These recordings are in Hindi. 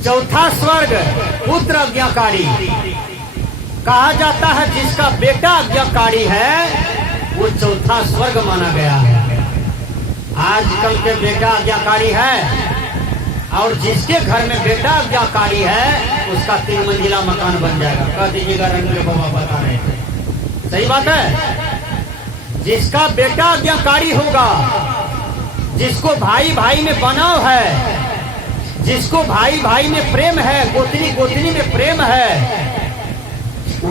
चौथा स्वर्ग पुत्र आज्ञाकारी। कहा जाता है जिसका बेटा आज्ञाकारी है वो चौथा स्वर्ग माना गया है। आजकल के बेटा आज्ञाकारी है और जिसके घर में बेटा आज्ञाकारी है उसका 3 मंजिला मकान बन जाएगा। कह दीजिएगा रंगीले बाबा बता रहे थे, सही बात है। जिसका बेटा आज्ञाकारी होगा, जिसको भाई भाई में बनाव है, जिसको भाई भाई में प्रेम है, गोतनी गोतनी में प्रेम है,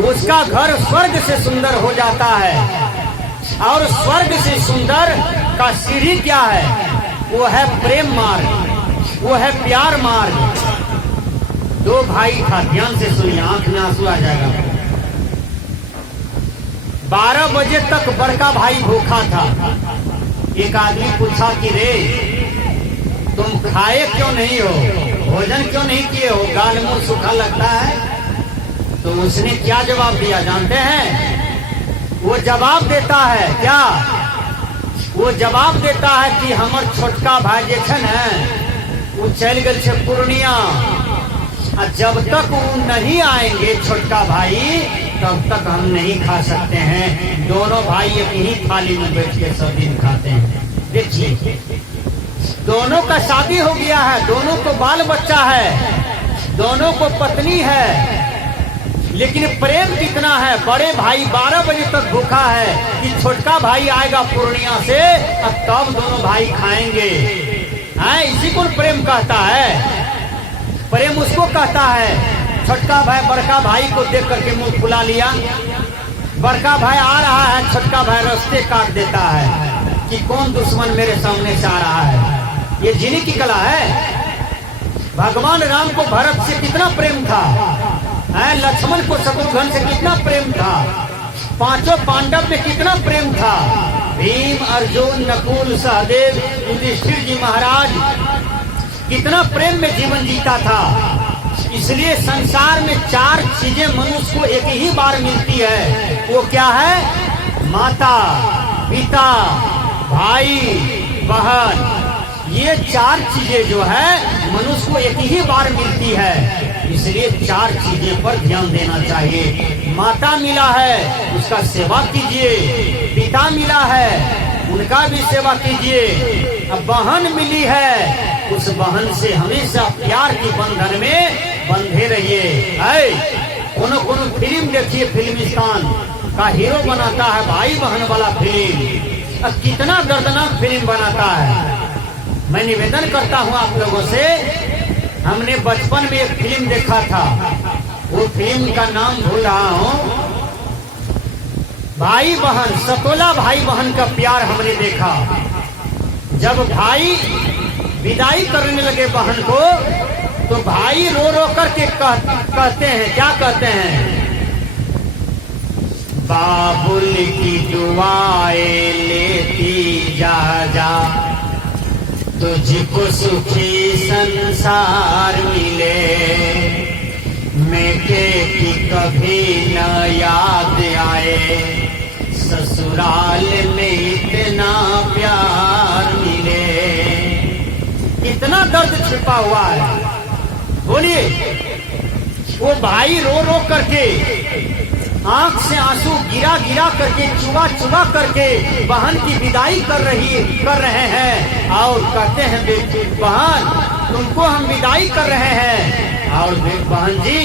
उसका घर स्वर्ग से सुंदर हो जाता है। और स्वर्ग से सुंदर का सीढ़ी क्या है? वो है प्रेम मार्ग, वो है प्यार मार्ग। 2 भाई था, ध्यान से सुनिए, आंख में आंसू आ जाएगा। 12 बजे तक बड़का भाई भूखा था। एक आदमी पूछा कि रे तुम खाए क्यों नहीं हो, भोजन क्यों नहीं किए हो, गाल मुंह सूखा लगता है? तो उसने क्या जवाब दिया जानते हैं? वो जवाब देता है क्या? वो जवाब देता है कि हमर छोटका भाई जे छे ने वो चल गए छे पूर्णिया, जब तक वो नहीं आएंगे छोटका भाई तब तक हम नहीं खा सकते हैं। दोनों भाई एक ही थाली में बैठ के सब दिन खाते हैं। देखिए, दोनों का शादी हो गया है, दोनों को बाल बच्चा है, दोनों को पत्नी है, लेकिन प्रेम कितना है? बड़े भाई 12 बजे तक भूखा है कि छोटका भाई आएगा पूर्णिया से, अब तब दोनों भाई खाएंगे। इसी को प्रेम कहता है। प्रेम उसको कहता है। छोटका भाई बड़का भाई को देख करके मुंह फुला लिया, बड़का भाई आ रहा है, छोटका भाई रास्ते काट देता है कि कौन दुश्मन मेरे सामने से आ रहा है। ये जीने की कला है। भगवान राम को भरत से कितना प्रेम था, लक्ष्मण को शत्रुघ्न से कितना प्रेम था, 5 पांडव में कितना प्रेम था, भीम अर्जुन नकुल सहदेव युधिष्ठिर जी महाराज कितना प्रेम में जीवन जीता था। इसलिए संसार में 4 चीजें मनुष्य को एक ही बार मिलती है। वो क्या है? माता, पिता, भाई, बहन। ये 4 चीजें जो है मनुष्य को एक ही बार मिलती है। इसलिए 4 चीजें पर ध्यान देना चाहिए। माता मिला है, उसका सेवा कीजिए। पिता मिला है, उनका भी सेवा कीजिए। अब बहन मिली है, उस बहन से हमेशा प्यार की बंधन में बंधे रहिए। कोनो फिल्म देखिए, फिल्मिस्तान का हीरो बनाता है भाई बहन वाला फिल्म, अब कितना दर्दनाक फिल्म बनाता है। मैं निवेदन करता हूँ आप लोगों से, हमने बचपन में एक फिल्म देखा था, वो फिल्म का नाम भूल रहा हूँ। भाई बहन, 17 भाई बहन का प्यार हमने देखा। जब भाई विदाई करने लगे बहन को, तो भाई रो रो करके कहते हैं, क्या कहते हैं? बाबुल की दुआएं लेती जा जा, तुझको सुखी संसार मिले, मेटे की कभी न याद आए, ससुराल में इतना प्यार मिले। कितना दर्द छिपा हुआ है, बोलिए। वो भाई रो रो करके, आंख से आंसू गिरा गिरा करके, चुबा चुबा करके बहन की विदाई कर रहे हैं और कहते हैं बेटी बहन तुमको हम विदाई कर रहे हैं, और बहन जी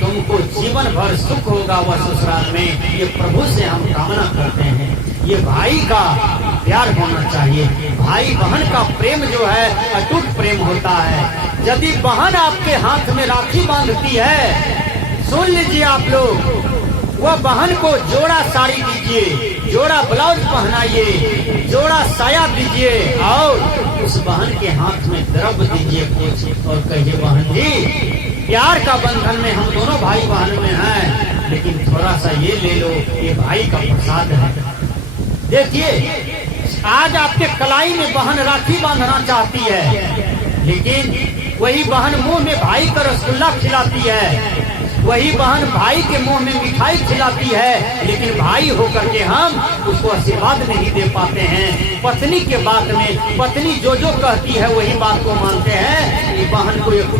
तुमको जीवन भर सुख होगा वह ससुराल में, ये प्रभु से हम कामना करते हैं। ये भाई का प्यार होना चाहिए। भाई बहन का प्रेम जो है अटूट प्रेम होता है। यदि बहन आपके हाथ में राखी बांधती है, सुन लीजिए आप लोग, वह बहन को जोड़ा साड़ी दीजिए, जोड़ा ब्लाउज पहनाइए, जोड़ा साया दीजिए और उस बहन के हाथ में द्रव्य दीजिए कुछ, और कहिए बहन जी प्यार का बंधन में हम दोनों भाई बहन में हैं, लेकिन थोड़ा सा ये ले लो, ये भाई का प्रसाद है। देखिए आज आपके कलाई में बहन राखी बांधना चाहती है, लेकिन वही बहन मुंह में भाई का रसगुल्ला खिलाती है, वही बहन भाई के मुंह में मिठाई खिलाती है, लेकिन भाई होकर के हम उसको आशीर्वाद नहीं दे पाते हैं। पत्नी के बात में पत्नी जो जो कहती है वही बात को मानते हैं। ये बहन को एक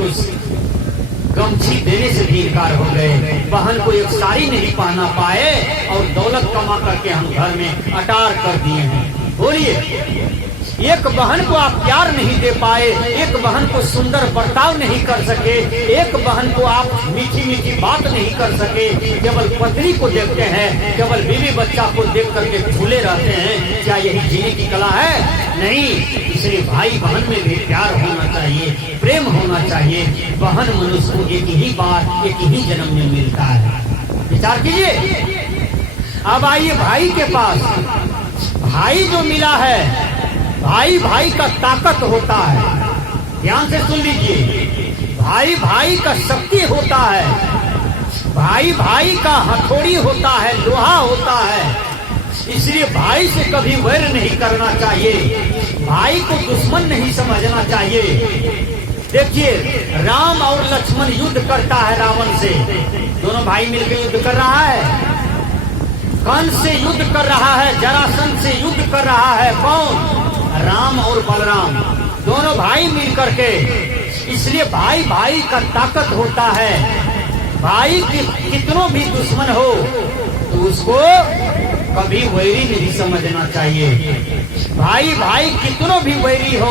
गमछी देने से भी इनकार हो गए। बहन को एक साड़ी नहीं पहना पाए और दौलत कमा करके हम घर में अटार कर दिए हैं। बोलिए, एक बहन को आप प्यार नहीं दे पाए, एक बहन को सुंदर बर्ताव नहीं कर सके, एक बहन को आप मीठी मीठी बात नहीं कर सके, केवल पत्नी को देखते हैं, केवल बीवी बच्चा को देख करके झूले रहते हैं। क्या यही जीने की कला है? नहीं। इसलिए भाई बहन में भी प्यार होना चाहिए, प्रेम होना चाहिए। बहन मनुष्य को एक ही बार एक ही जन्म में मिलता है। विचार कीजिए। अब आइए भाई के पास। भाई जो मिला है, भाई भाई का ताकत होता है। ध्यान से सुन लीजिए। भाई भाई का शक्ति होता है, भाई भाई का हथौड़ी होता है, लोहा होता है। इसलिए भाई से कभी वैर नहीं करना चाहिए, भाई को दुश्मन नहीं समझना चाहिए। देखिए, राम और लक्ष्मण युद्ध करता है रावण से। दोनों भाई मिलकर युद्ध कर रहा है। कंस से युद्ध कर रहा है, जरासंध से युद्ध कर रहा है। कौन? राम और बलराम, दोनों भाई मिल करके। इसलिए भाई भाई का ताकत होता है। भाई कितनों भी दुश्मन हो तो उसको कभी वैरी नहीं समझना चाहिए। भाई भाई कितनों भी वैरी हो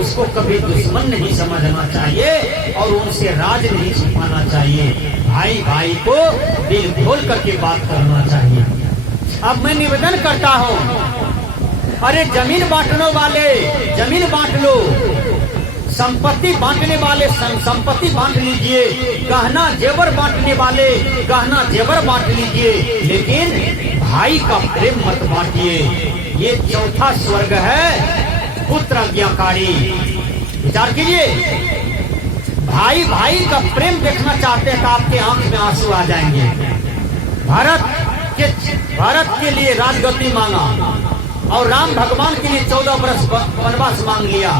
उसको कभी दुश्मन नहीं समझना चाहिए और उनसे राज नहीं छुपाना चाहिए। भाई भाई को दिल खोल करके बात करना चाहिए। अब मैं निवेदन करता हूँ, अरे जमीन बांटने वाले जमीन बांट लो, संपत्ति बांटने वाले संपत्ति बांट लीजिए, गहना जेवर बांटने वाले गहना जेवर बांट लीजिए, लेकिन भाई का प्रेम मत बांटिए। ये चौथा स्वर्ग है, पुत्र आज्ञाकारी। विचार कीजिए। भाई भाई का प्रेम देखना चाहते हैं तो आपके आंख में आंसू आ जाएंगे। भारत के लिए राजगद्दी मांगा और राम भगवान के लिए 14 वर्ष वनवास मांग लिया।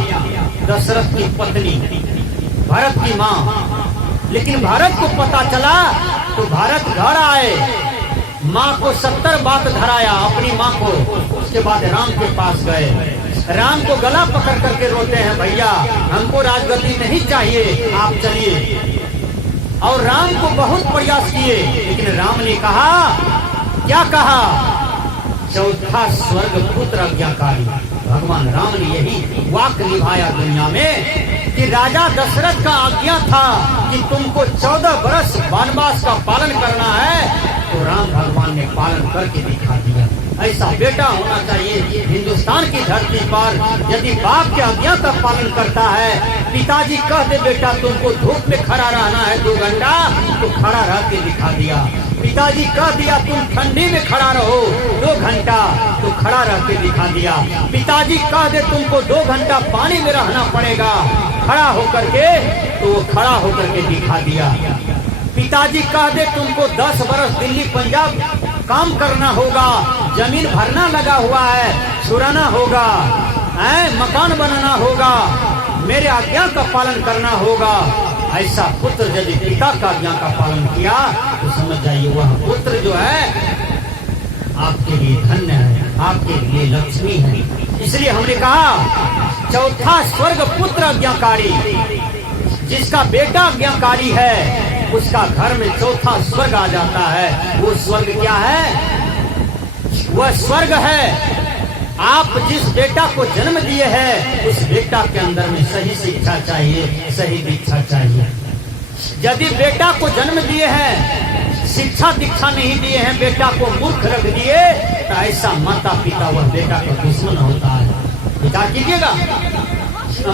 दशरथ की पत्नी, भरत की माँ। लेकिन भरत को पता चला तो भरत घर आए, माँ को 70 बात धराया अपनी माँ को। उसके बाद राम के पास गए, राम को गला पकड़ करके रोते हैं, भैया हमको राजगद्दी नहीं चाहिए, आप चलिए। और राम को बहुत प्रयास किए, लेकिन राम ने कहा, क्या कहा? चौथा स्वर्ग पुत्र आज्ञाकारी। भगवान राम ने यही वाक्य निभाया दुनिया में कि राजा दशरथ का आज्ञा था कि तुमको 14 वर्ष वनवास का पालन करना है, तो राम भगवान ने पालन करके दिखा दिया। ऐसा बेटा होना चाहिए हिंदुस्तान की धरती पर। यदि बाप की आज्ञा का पालन करता है, पिताजी कह दे बेटा तुमको धूप में खड़ा रहना है 2 घंटा, तो खड़ा रह के दिखा दिया। पिताजी कह दिया तुम ठंडी में खड़ा रहो 2 घंटा, तो खड़ा रह के दिखा दिया। पिताजी कह दे तुमको 2 घंटा पानी में रहना पड़ेगा, खड़ा होकर के, तो वो खड़ा होकर के दिखा दिया। पिताजी कह दे तुमको 10 वर्ष दिल्ली पंजाब काम करना होगा, जमीन भरना लगा हुआ है, छुड़ाना होगा, मकान बनाना होगा, मेरे आज्ञा का पालन करना होगा। ऐसा पुत्र यदि पिता का आज्ञा का पालन किया तो समझ जाइए वह पुत्र जो है आपके लिए धन्य है, आपके लिए लक्ष्मी है। इसलिए हमने कहा चौथा स्वर्ग पुत्र आज्ञाकारी। जिसका बेटा आज्ञाकारी है उसका घर में चौथा स्वर्ग आ जाता है। वो स्वर्ग क्या है? वह स्वर्ग है आप जिस बेटा को जन्म दिए हैं उस बेटा के अंदर में सही शिक्षा चाहिए, सही दीक्षा चाहिए। यदि बेटा को जन्म दिए हैं, शिक्षा दीक्षा नहीं दिए हैं, बेटा को मूर्ख रख दिए, तो ऐसा माता पिता वह बेटा का दुश्मन होता है। विचार कीजिएगा।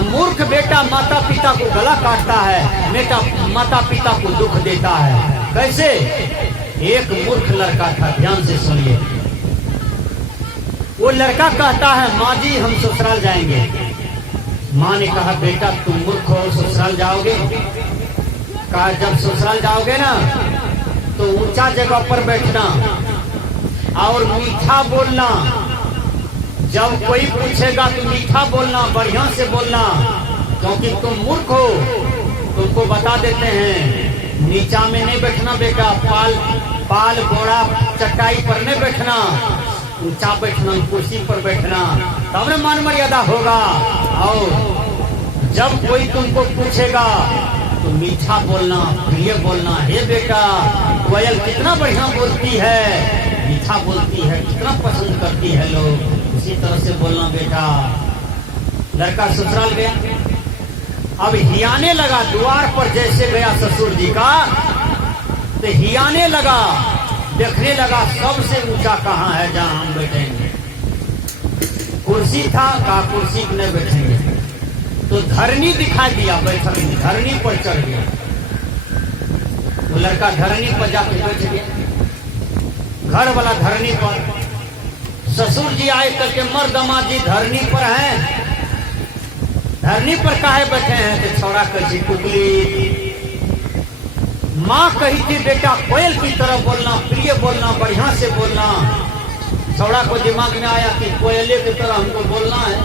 मूर्ख बेटा माता पिता को गला काटता है, बेटा माता पिता को दुख देता है। कैसे? एक मूर्ख लड़का था, ध्यान से सुनिए। वो लड़का कहता है माँ जी हम ससुराल जाएंगे। माँ ने कहा बेटा तुम मूर्ख हो, ससुराल जाओगे? कहा जब ससुराल जाओगे ना तो ऊंचा जगह पर बैठना और मीठा बोलना। जब कोई पूछेगा तो मीठा बोलना, बढ़िया से बोलना, क्योंकि तुम मूर्ख हो। तुमको बता देते हैं नीचा में नहीं बैठना बेटा, पाल घोड़ा चटाई पर नहीं बैठना, ऊंचा बैठना, कुर्सी पर बैठना, तब न मान मर्यादा होगा। और जब कोई तुमको पूछेगा तो मीठा बोलना, प्रिय बोलना। हे बेटा, कोयल कितना बढ़िया बोलती है, मीठा बोलती है, कितना पसंद करती है लोग, उसी तरह से बोलना बेटा। लड़का ससुराल गया, अब हियाने लगा द्वार पर, जैसे गया ससुर जी का तो हियाने लगा, देखने लगा सबसे ऊंचा कहाँ है जहां हम बैठेंगे। कुर्सी था, कहा कुर्सी पर नहीं बैठेंगे, तो धरनी दिखाई दिया, बैठक धरनी पर चढ़ गया। वो लड़का धरनी पर जाके बैठ गया, घर वाला धरनी पर। ससुर जी आए करके मर दमाजी धरनी पर हैं, धरनी पर काहे बैठे हैं? तो छौड़ा कही कुकली। माँ कही थी बेटा कोयल की तरह बोलना, प्रिय बोलना, बढ़िया से बोलना। छौड़ा को दिमाग में आया कि कोयले की तरह हमको बोलना है।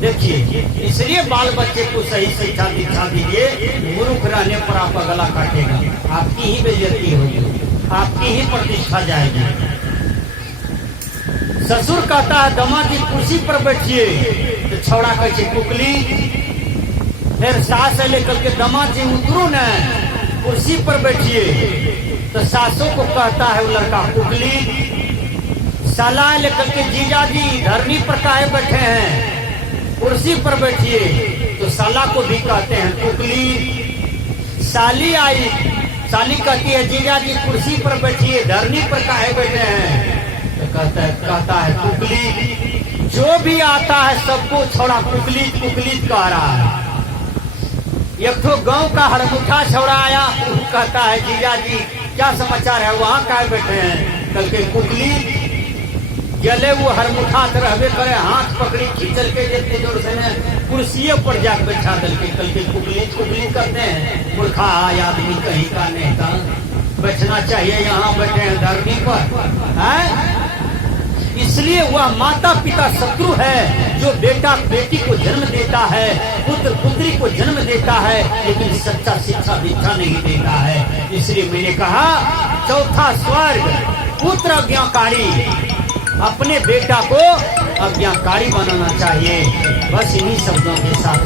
देखिए, इसलिए बाल बच्चे को सही शिक्षा दीक्षा दीजिए। मूर्ख रहने पर आपका गला काटेगा, आपकी ही बेइज्जती होगी, आपकी ही प्रतिष्ठा जाएगी। ससुर कहता है दमाजी कुर्सी पर बैठिए, तो छौड़ा कहे कुकली। फिर सास लेकर के दमाजी उतरो न, कुर्सी पर बैठिए, तो सासों को कहता है वो लड़का कुकली। सलाह लेकर के जीजा जी धरनी पर काहे बैठे हैं, कुर्सी पर बैठिए, तो साला को भी कहते हैं कुकली। साली आई, साली कहती है जीजा जी कुर्सी पर बैठिए, धरनी पर काहे बैठे हैं, तो कहता है कुकली। जो भी आता है सबको छौड़ा कुकली कुकली कह रहा है। एक तो गांव का हड़मुठा छौड़ा आया, वो कहता है जीजा जी क्या समाचार है, वहाँ काहे बैठे हैं, कल के कुकली। जले वो हरमुठा रहबे करे, हाथ पकड़ी खींचल के जितने जोर से ने कुर्सियों पर जाकर बैठा दल के, कल के कुकली कुकली करते हैं। मूर्खा आदमी कहीं का नहीं था, बैठना चाहिए, यहाँ बैठे हैं धरनी पर है। इसलिए वह माता पिता शत्रु है जो बेटा बेटी को जन्म देता है, पुत्र पुत्री को जन्म देता है, लेकिन सच्चा शिक्षा दीक्षा नहीं देता है। इसलिए मैंने कहा चौथा स्वर्ग पुत्र अज्ञाकारी, अपने बेटा को अज्ञाकारी बनाना चाहिए। बस इन्हीं शब्दों के साथ